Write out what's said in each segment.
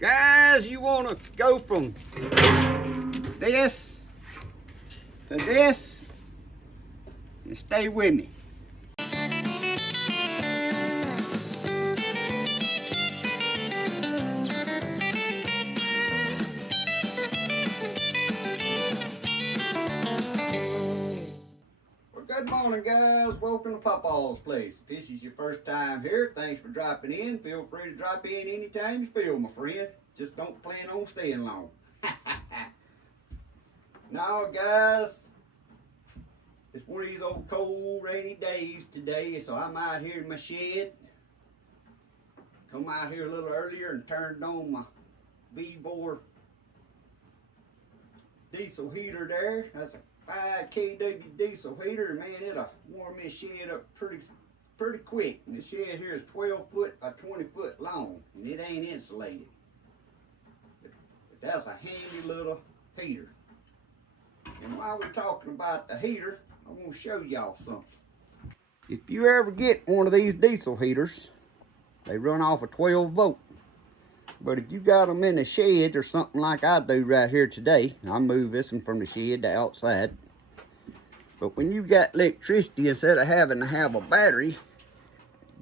Guys, you want to go from this to this and stay with me. Well, good morning, guys. Welcome to Papaw's place. If this is your first time here, thanks for dropping in. Feel free to drop in anytime you feel, my friend. Just don't plan on staying long. Now, guys, it's one of these old cold, rainy days today, so I'm out here in my shed. Come out here a little earlier and turned on my VEVOR diesel heater there. That's a 5 kW diesel heater, and man, it'll warm this shed up pretty quick. And the shed here is 12 foot by 20 foot long, and it ain't insulated. But that's a handy little heater. And while we're talking about the heater, I want to show y'all something. If you ever get one of these diesel heaters, they run off a 12 volt. But if you got them in a shed or something like I do right here today, I move this one from the shed to outside. But when you got electricity, instead of having to have a battery,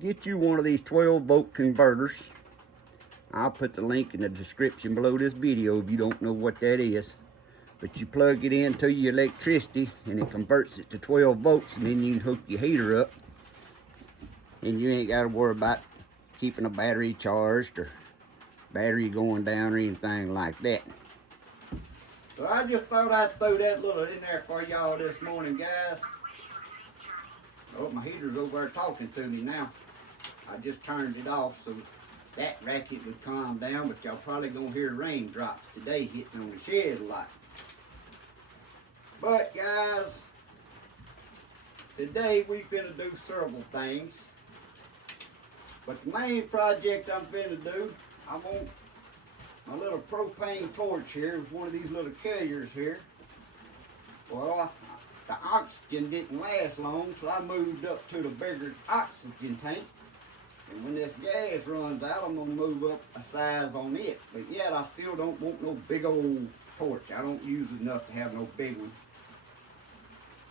get you one of these 12 volt converters. I'll put the link in the description below this video if you don't know what that is. But you plug it into your electricity and it converts it to 12 volts, and then you can hook your heater up. And you ain't got to worry about keeping a battery charged or battery going down or anything like that. So I just thought I'd throw that little in there for y'all this morning, guys. Oh, my heater's over there talking to me now. I just turned it off so that racket would calm down, but y'all probably gonna hear raindrops today hitting on the shed a lot. But guys, today we're gonna do several things. But the main project I'm gonna do, I want my little propane torch here with one of these little carriers here. Well, the oxygen didn't last long, so I moved up to the bigger oxygen tank. And when this gas runs out, I'm gonna move up a size on it. But yet I still don't want no big old torch. I don't use enough to have no big one.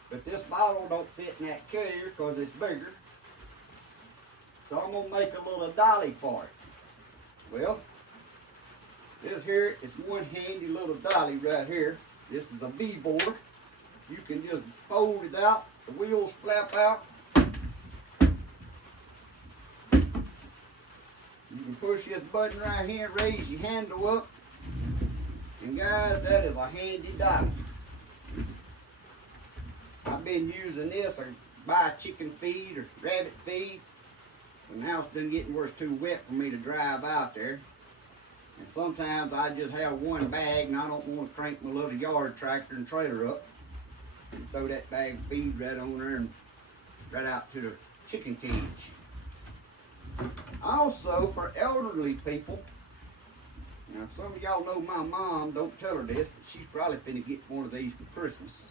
But this bottle don't fit in that carrier because it's bigger. So I'm gonna make a little dolly for it. Well, this here is one handy little dolly right here. This is a VEVOR. You can just fold it out, the wheels flap out. You can push this button right here, raise your handle up. And guys, that is a handy dolly. I've been using this or buy chicken feed or rabbit feed. And now it's been getting where it's too wet for me to drive out there. And sometimes I just have one bag and I don't want to crank my little yard tractor and trailer up. And throw that bag of feed right on there and right out to the chicken cage. Also, for elderly people, now some of y'all know my mom, don't tell her this, but she's probably finna get one of these for Christmas.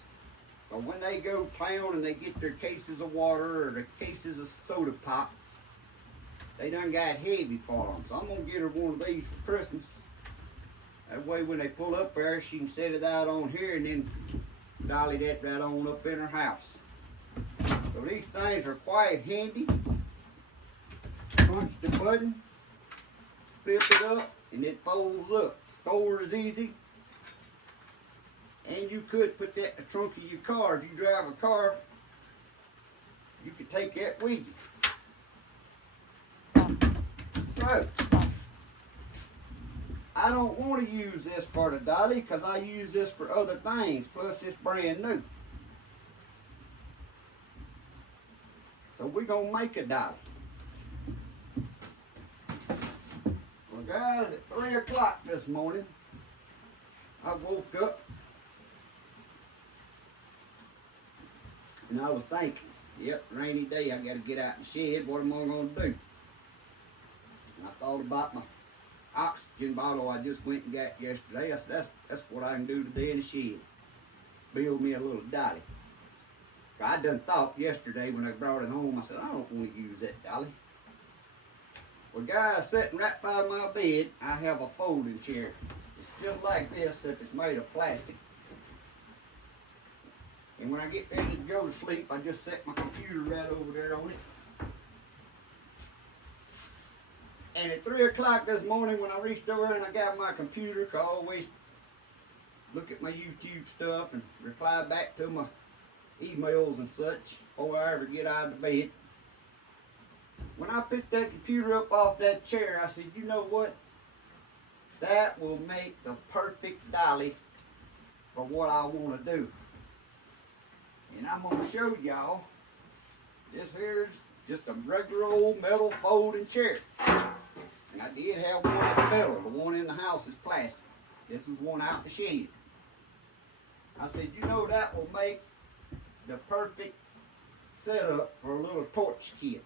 So when they go to town and they get their cases of water or their cases of soda pops, they done got heavy for them. So I'm gonna get her one of these for Christmas. That way when they pull up there, she can set it out on here and then dolly that right on up in her house. So these things are quite handy. Punch the button, flip it up, and it folds up. Store is easy. And you could put that in the trunk of your car. If you drive a car, you could take that with you. So, I don't want to use this for the dolly because I use this for other things. Plus, it's brand new. So, we're going to make a dolly. Well, guys, at 3 o'clock this morning, I woke up and I was thinking, yep, rainy day, I got to get out in the shed. What am I going to do? And I thought about my oxygen bottle I just went and got yesterday. I said, that's what I can do today in the shed. Build me a little dolly. I done thought yesterday when I brought it home, I said, I don't want to use that dolly. Well, guys, sitting right by my bed, I have a folding chair. It's just like this, except it's made of plastic. And when I get ready to go to sleep, I just set my computer right over there on it. And at 3 o'clock this morning, when I reached over and I got my computer, 'cause I always look at my YouTube stuff and reply back to my emails and such before I ever get out of bed. When I picked that computer up off that chair, I said, you know what? That will make the perfect dolly for what I want to do. And I'm going to show y'all, this here's just a regular old metal folding chair. And I did have one that's metal. The one in the house is plastic. This was one out in the shed. I said, you know, that will make the perfect setup for a little torch kit.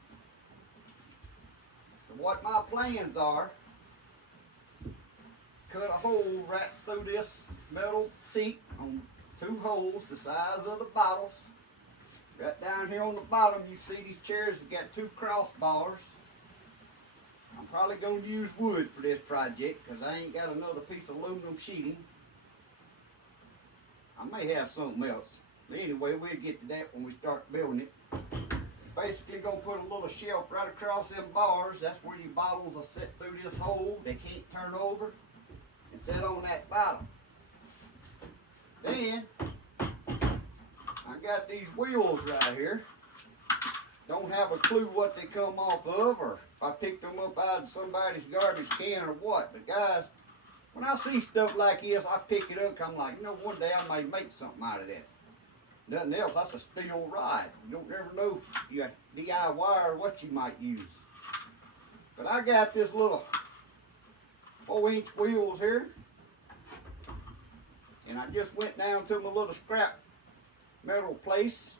So what my plans are, cut a hole right through this metal seat on 2 holes the size of the bottles. Right down here on the bottom, you see these chairs that got 2 crossbars. I'm probably going to use wood for this project because I ain't got another piece of aluminum sheeting. I may have something else. But anyway, we'll get to that when we start building it. Basically going to put a little shelf right across them bars. That's where your bottles will sit through this hole. They can't turn over and sit on that bottom. Then, I got these wheels right here. Don't have a clue what they come off of, or if I picked them up out of somebody's garbage can or what. But guys, when I see stuff like this, I pick it up. I'm like, you know, one day I might make something out of that. Nothing else, that's a steel rod. You don't ever know if you DIY or what you might use. But I got this little 4-inch wheels here. And I just went down to my little scrap metal place,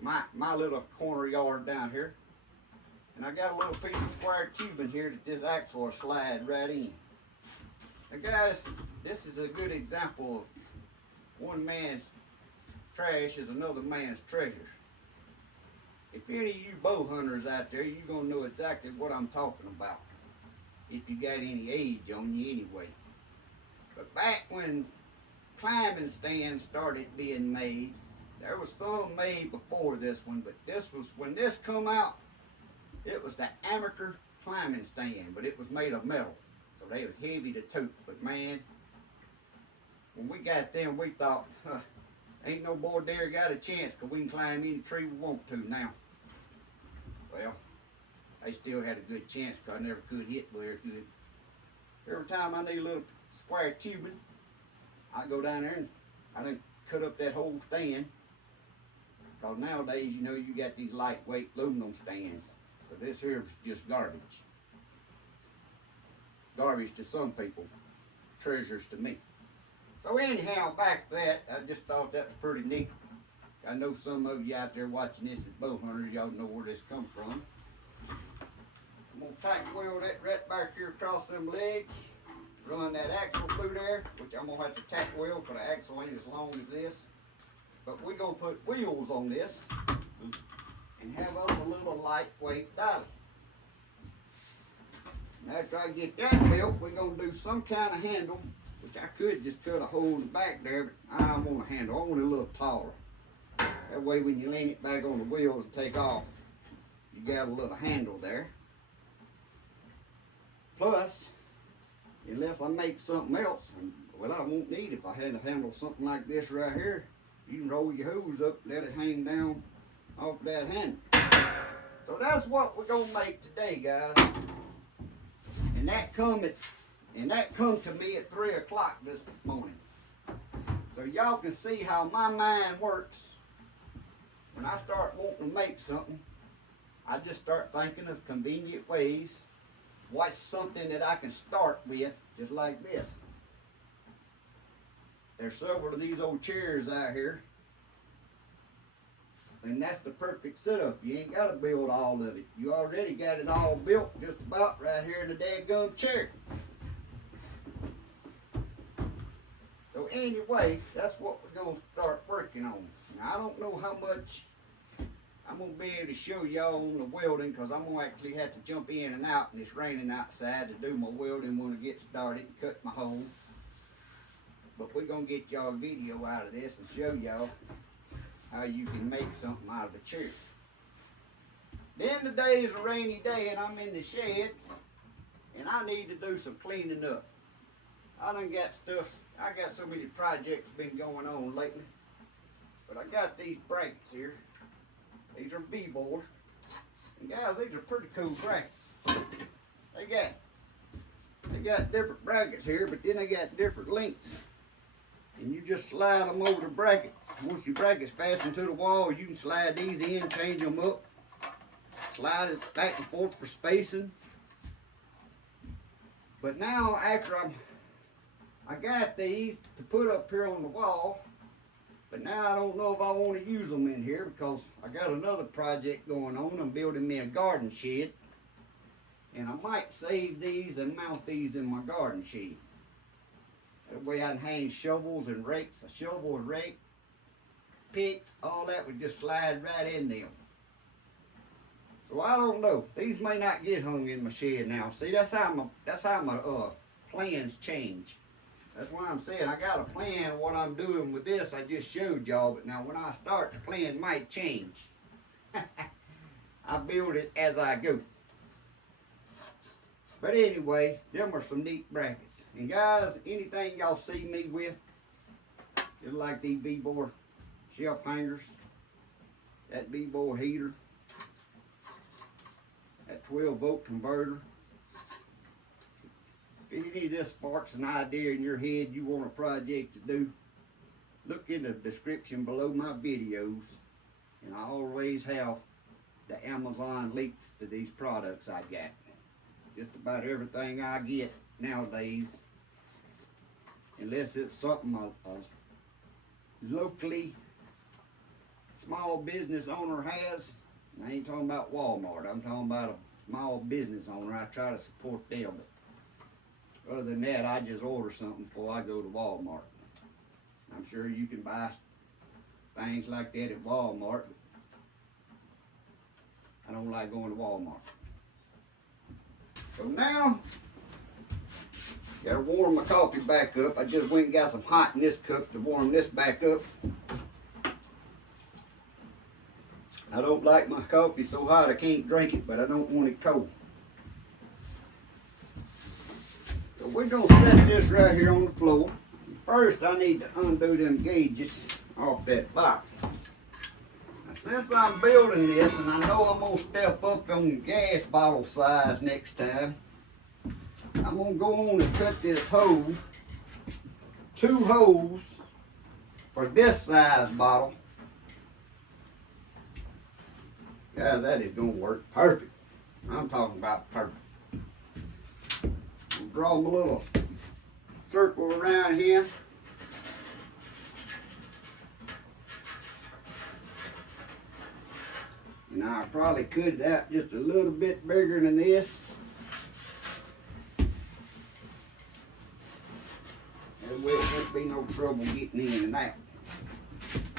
my little corner yard down here. And I got a little piece of square tubing here that this axle will slide right in. Now guys, this is a good example of one man's trash is another man's treasure. If any of you bow hunters out there, you're going to know exactly what I'm talking about. If you got any age on you anyway. But back when climbing stands started being made, there was some made before this one, but this was, when this come out, it was the amateur climbing stand, but it was made of metal. So they was heavy to tote. But man, when we got them, we thought, ain't no boy there got a chance, because we can climb any tree we want to now. Well, they still had a good chance, because I never could hit very good. Every time I need a little square tubing, I go down there and I done cut up that whole stand. Because nowadays, you know, you got these lightweight aluminum stands. So this here is just garbage. Garbage to some people, treasures to me. So anyhow, back to that, I just thought that was pretty neat. I know some of you out there watching this as bow hunters, y'all know where this come from. I'm going to tighten weld that right back here across them legs. Run that axle through there, which I'm going to have to tack weld because the axle ain't as long as this. But we're going to put wheels on this and have us a little lightweight dolly. And after I get that built, we're going to do some kind of handle, which I could just cut a hole in the back there, but I want a handle. I want it a little taller. That way when you lean it back on the wheels and take off, you got a little handle there. Plus, unless I make something else, and well, I won't need it if I had to handle something like this right here. You can roll your hose up, let it hang down off that handle. So that's what we're gonna make today, guys. And that come to me at 3 o'clock this morning. So y'all can see how my mind works. When I start wanting to make something, I just start thinking of convenient ways. What's something that I can start with, just like this. There's several of these old chairs out here. And that's the perfect setup. You ain't got to build all of it. You already got it all built just about right here in the daggum chair. So anyway, that's what we're going to start working on. Now, I don't know how much I'm gonna be able to show y'all on the welding, because I'm gonna actually have to jump in and out, and it's raining outside, to do my welding when I get started and cut my hole. But we're gonna get y'all a video out of this and show y'all how you can make something out of a chair. Then today is a rainy day and I'm in the shed and I need to do some cleaning up. I done got stuff, I got so many projects been going on lately. But I got these brackets here. These are VEVOR. And guys, these are pretty cool brackets. They got different brackets here, but then they got different lengths. And you just slide them over the bracket. Once your bracket's fastened to the wall, you can slide these in, change them up. Slide it back and forth for spacing. But now after I got these to put up here on the wall, but now I don't know if I want to use them in here because I got another project going on. I'm building me a garden shed. And I might save these and mount these in my garden shed. That way I can hang shovels and rakes, a shovel and rake, picks, all that would just slide right in them. So I don't know. These may not get hung in my shed now. See, that's how my plans change. That's why I'm saying I got a plan of what I'm doing with this. I just showed y'all, but now when I start, the plan might change. I build it as I go. But anyway, them are some neat brackets. And guys, anything y'all see me with, just like these VEVOR shelf hangers, that VEVOR heater, that 12-volt converter. If any of this sparks an idea in your head you want a project to do, look in the description below my videos, and I always have the Amazon links to these products I got. Just about everything I get nowadays, unless it's something a locally small business owner has. I ain't talking about Walmart. I'm talking about a small business owner. I try to support them. But other than that, I just order something before I go to Walmart. I'm sure you can buy things like that at Walmart. I don't like going to Walmart. So now, gotta warm my coffee back up. I just went and got some hot in this cup to warm this back up. I don't like my coffee so hot I can't drink it, but I don't want it cold. So we're gonna set this right here on the floor. First, I need to undo them gauges off that box. Now, since I'm building this, and I know I'm gonna step up on gas bottle size next time, I'm gonna go on and cut this hole, 2 holes for this size bottle. Guys, that is gonna work perfect. I'm talking about perfect. I'll draw my little circle around here. And I probably cut it out just a little bit bigger than this. That way it won't be no trouble getting in and out.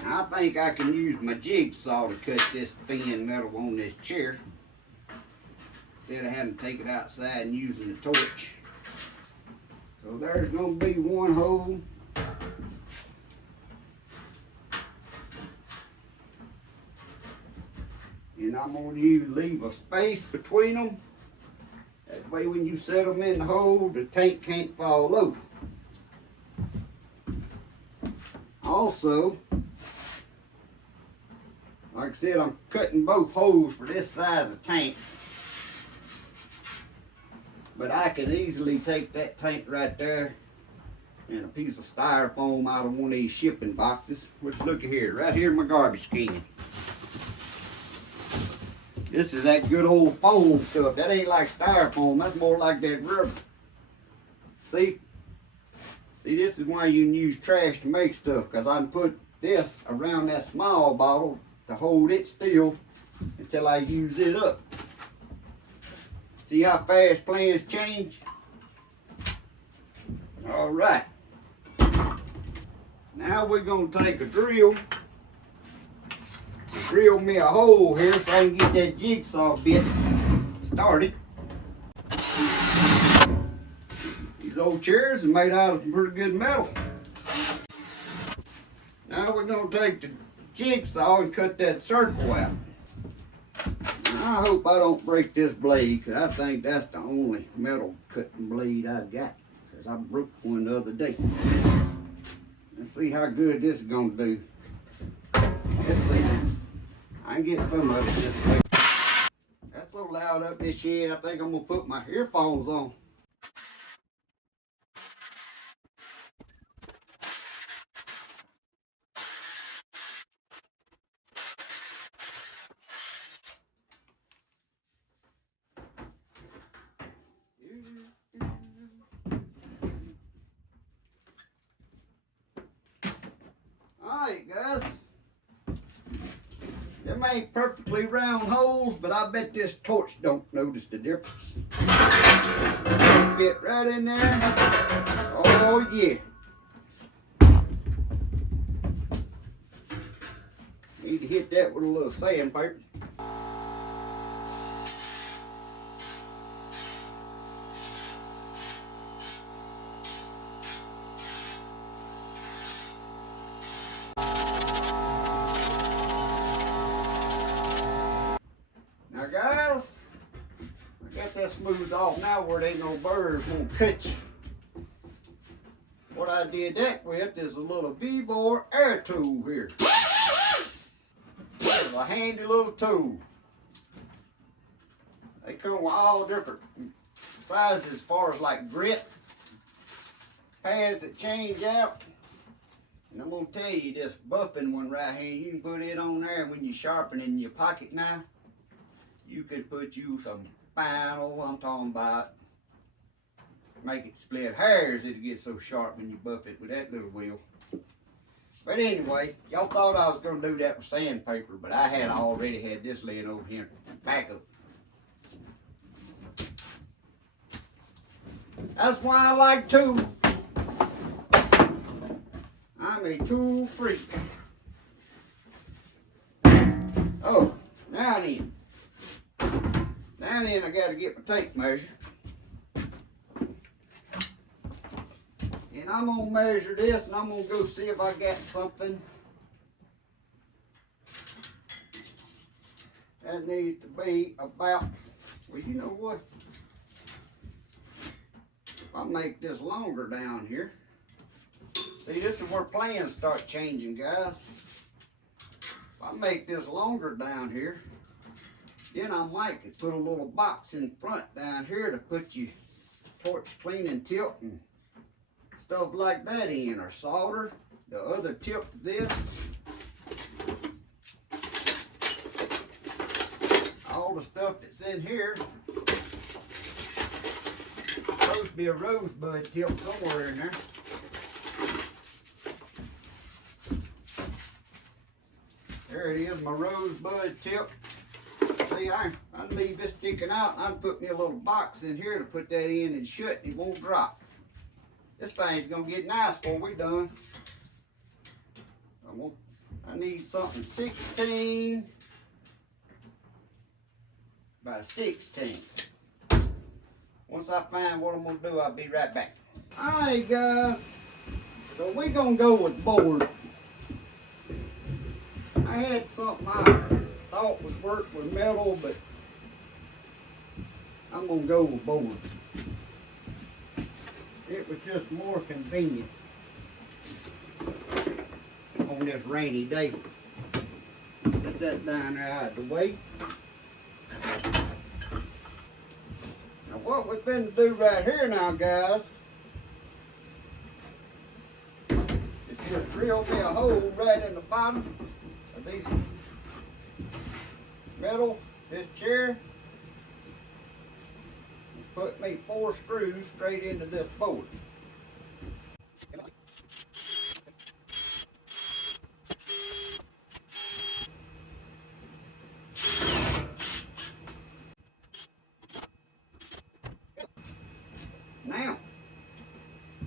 I think I can use my jigsaw to cut this thin metal on this chair instead of having to take it outside and using the torch. So there's going to be 1 hole. And I'm going to leave a space between them. That way when you set them in the hole, the tank can't fall over. Also, like I said, I'm cutting both holes for this size of tank. But I could easily take that tank right there and a piece of styrofoam out of one of these shipping boxes. Which, look here, right here in my garbage can. This is that good old foam stuff. That ain't like styrofoam, that's more like that rubber. See, this is why you can use trash to make stuff, because I can put this around that small bottle to hold it still until I use it up. See how fast plans change? All right. Now we're going to take a drill. drill me a hole here so I can get that jigsaw bit started. These old chairs are made out of pretty good metal. Now we're going to take the jigsaw and cut that circle out. Now, I hope I don't break this blade, because I think that's the only metal cutting blade I've got, because I broke one the other day. Let's see how good this is going to do. Let's see. I can get some of it this way. That's so loud up this shed, I think I'm going to put my earphones on. Alright guys, them ain't perfectly round holes, but I bet this torch don't notice the difference. Fit right in there. Oh yeah. Need to hit that with a little sandpaper. Now guys, I got that smoothed off now where there ain't no birds gonna cut you. What I did that with is a little VEVOR air tool here. It's a handy little tool. They come with all different sizes as far as like grit, pads that change out. And I'm gonna tell you this buffing one right here, you can put it on there, and when you sharpen it in your pocket knife, you could put you some final, I'm talking about, make it split hairs. It'll get so sharp when you buff it with that little wheel. But anyway, y'all thought I was going to do that with sandpaper, but I had already had this laying over here back up. That's why I like tools. I'm a tool freak. Oh, now then. Now then, I got to get my tape measure. And I'm going to measure this, and I'm going to go see if I got something that needs to be about, well, you know what? If I make this longer down here, see, this is where plans start changing, guys. If I make this longer down here, then I might could put a little box in front down here to put your torch cleaning tip and stuff like that in, or solder. The other tip of this, all the stuff that's in here, supposed to be a rosebud tip somewhere in there. There it is, my rosebud tip. See, I leave this sticking out. I put me a little box in here to put that in and shut. It won't drop. This thing's gonna get nice before we're done. I need something 16 by 16. Once I find what I'm gonna do, I'll be right back. Alright guys, so we're gonna go with board. I had something I thought would work with metal, but I'm gonna go with board. It was just more convenient on this rainy day. Get that down there out of the way. Now what we're going to do right here now, guys, is just drill me a hole right in the bottom of these metal, this chair, and put me 4 screws straight into this board. Now,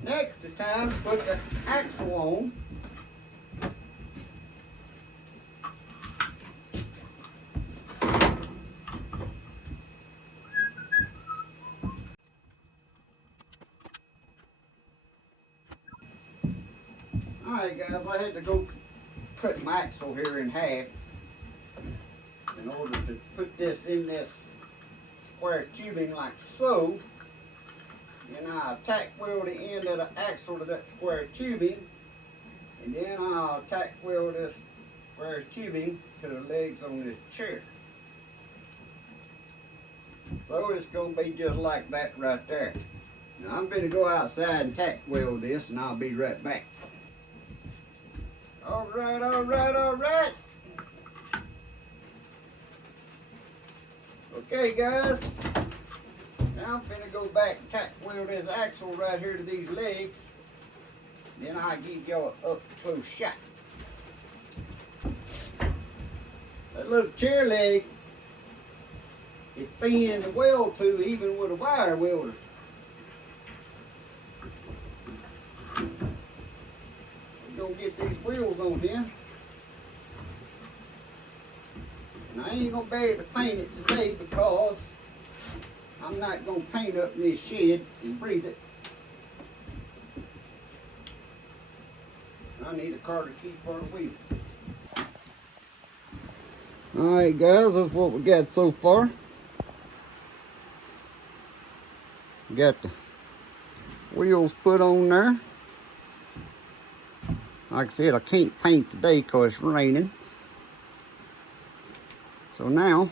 next it's time to put the axle on. Alright guys, I had to go cut my axle here in half in order to put this in this square tubing like so. And I tack weld the end of the axle to that square tubing, and then I'll tack weld this square tubing to the legs on this chair. So it's going to be just like that right there. Now I'm going to go outside and tack weld this, and I'll be right back. Alright, alright, alright. Okay guys, now I'm going to go back and tack weld this axle right here to these legs. Then I'll give y'all an up close shot. That little chair leg is thin to weld to, even with a wire welder. We're going to get these wheels on here. And I ain't going to be able to paint it today because I'm not going to paint up this shed and breathe it. I need a car to keep on the wheel. Alright guys, that's what we got so far. Got the wheels put on there. Like I said, I can't paint today because it's raining. So now,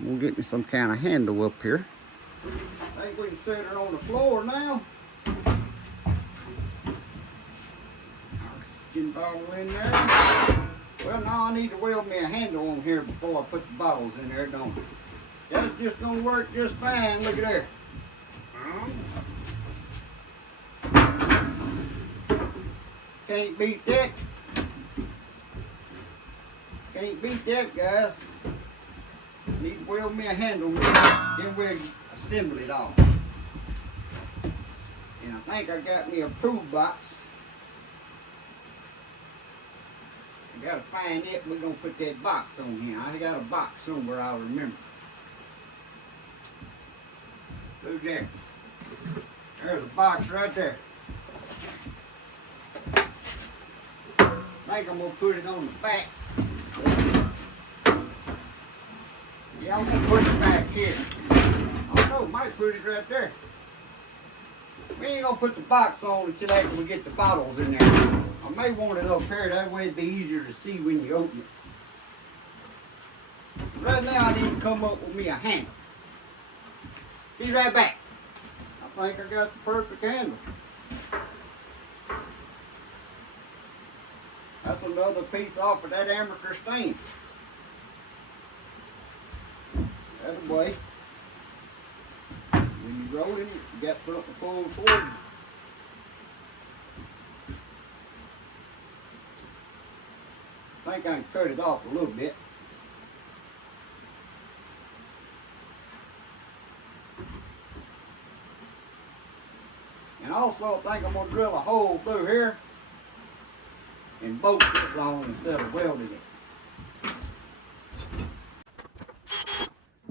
we'll get me some kind of handle up here. I think we can set her on the floor now. Oxygen bottle in there. Well, now I need to weld me a handle on here before I put the bottles in there, don't I? That's just gonna work just fine. Look at there. Can't beat that. Can't beat that, guys. Need to weld me a handle, then we'll assemble it all. And I think I got me a toolbox. I gotta find it. We're gonna put that box on here. I got a box somewhere I'll remember. Look there. There's a box right there. I think I'm gonna put it on the back. Yeah, I'm gonna put it back here. Oh no, might put it right there. We ain't gonna put the box on until after we get the bottles in there. I may want it up here, that way it'd be easier to see when you open it. Right now I need to come up with me a handle. Be right back. I think I got the perfect handle. That's another piece off of that amateur stand. That way, when you roll it, you got something to pull toward you. I think I can cut it off a little bit. And also I think I'm going to drill a hole through here and bolt this on instead of welding it.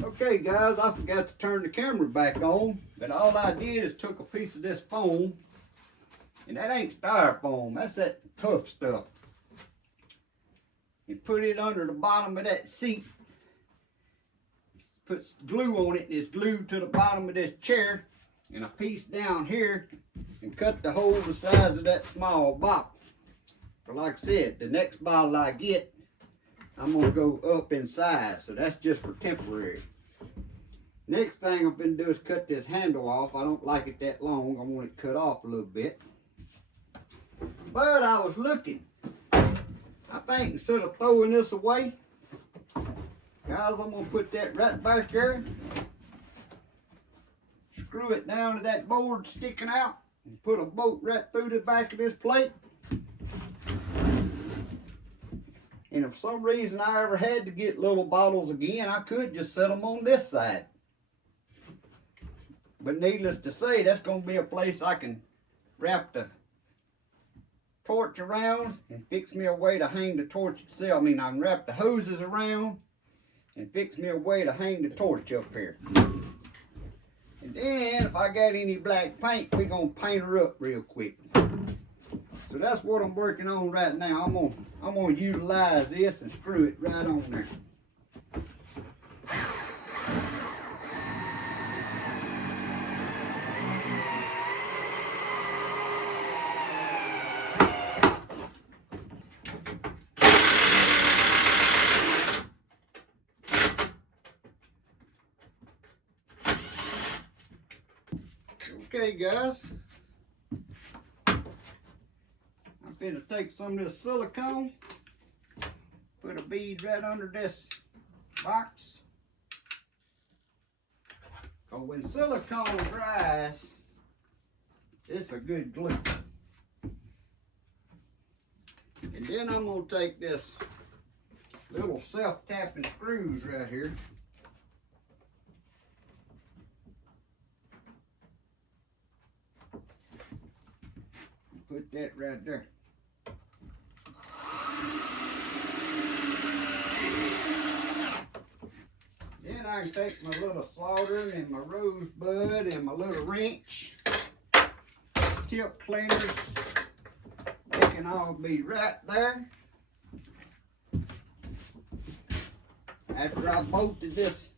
Okay guys, I forgot to turn the camera back on, but all I did is took a piece of this foam, and that ain't styrofoam, that's that tough stuff. And put it under the bottom of that seat. Put glue on it, and it's glued to the bottom of this chair, and a piece down here, and cut the hole the size of that small bottle. For like I said, the next bottle I get, I'm gonna go up in size, so that's just for temporary. Next thing I'm gonna do is cut this handle off. I don't like it that long. I want it cut off a little bit. But I was looking. I think instead of throwing this away, guys, I'm gonna put that right back there. Screw it down to that board sticking out, and put a bolt right through the back of this plate. And if for some reason I ever had to get little bottles again, I could just set them on this side. But needless to say, that's going to be a place I can wrap the torch around and fix me a way to hang the torch itself. I mean, I can wrap the hoses around and fix me a way to hang the torch up here. And then, if I got any black paint, we're going to paint her up real quick. So that's what I'm working on right now. I'm gonna utilize this and screw it right on there. Okay, guys. I'm gonna take some of this silicone, put a bead right under this box. Cause when silicone dries, it's a good glue. And then I'm gonna take this little self-tapping screws right here. Put that right there. Then I can take my little solder and my rosebud and my little wrench, tip cleaners. They can all be right there. After I bolted this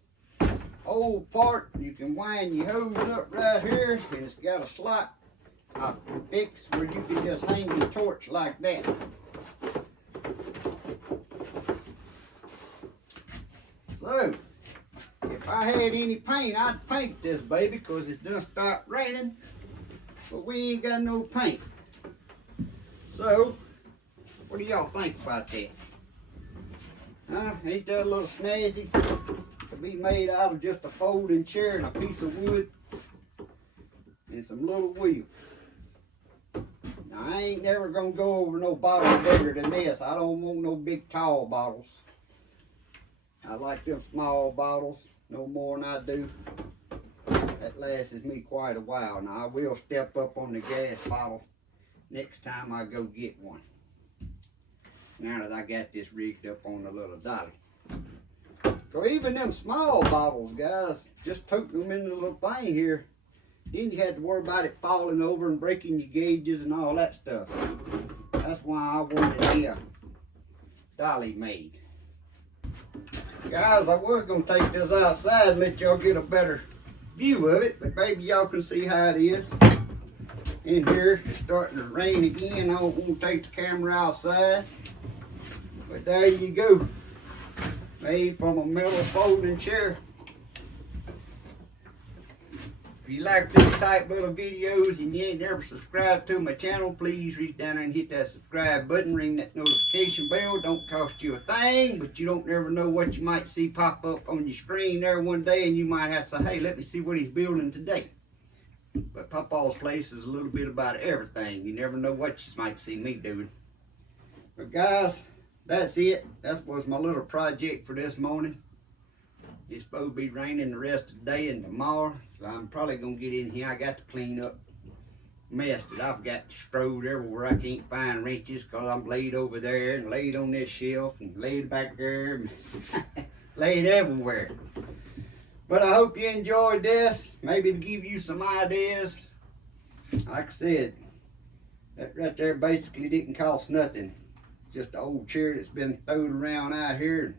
old part, you can wind your hose up right here, and it's got a slot I fixed where you can just hang your torch like that. So, if I had any paint, I'd paint this baby because it's done stopped raining, but we ain't got no paint. So, what do y'all think about that? Huh? Ain't that a little snazzy to be made out of just a folding chair and a piece of wood and some little wheels? Now, I ain't never gonna go over no bottle bigger than this. I don't want no big tall bottles. I like them small bottles no more than I do. That lasts me quite a while. Now I will step up on the gas bottle next time I go get one. Now that I got this rigged up on the little dolly. So even them small bottles, guys, just toting them in the little thing here, then you had to worry about it falling over and breaking your gauges and all that stuff. That's why I wanted a dolly made. Guys, I was going to take this outside and let y'all get a better view of it, but maybe y'all can see how it is. In here, it's starting to rain again. I don't want to take the camera outside. But there you go. Made from a metal folding chair. If you like this type of videos and you ain't never subscribed to my channel, please reach down there and hit that subscribe button, ring that notification bell. Don't cost you a thing, but you don't never know what you might see pop up on your screen there one day, and you might have to say, hey, let me see what he's building today. But Papaw's place is a little bit about everything. You never know what you might see me doing. But guys, that's it. That was my little project for this morning. It's supposed to be raining the rest of the day and tomorrow, so I'm probably going to get in here. I got to clean up mess that I've got strode everywhere. I can't find wrenches because I'm laid over there and laid on this shelf and laid back there and laid everywhere. But I hope you enjoyed this. Maybe to give you some ideas. Like I said, that right there basically didn't cost nothing. Just an old chair that's been thrown around out here.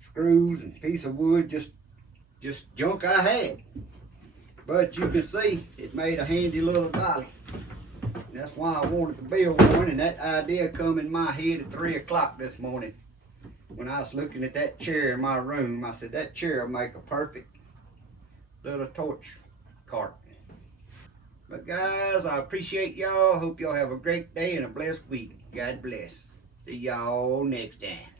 Screws and piece of wood, just junk I had. But you can see it made a handy little dolly. And that's why I wanted to build one, and that idea come in my head at 3 o'clock this morning. When I was looking at that chair in my room, I said that chair will make a perfect little torch cart. But guys, I appreciate y'all. Hope y'all have a great day and a blessed week. God bless. See y'all next time.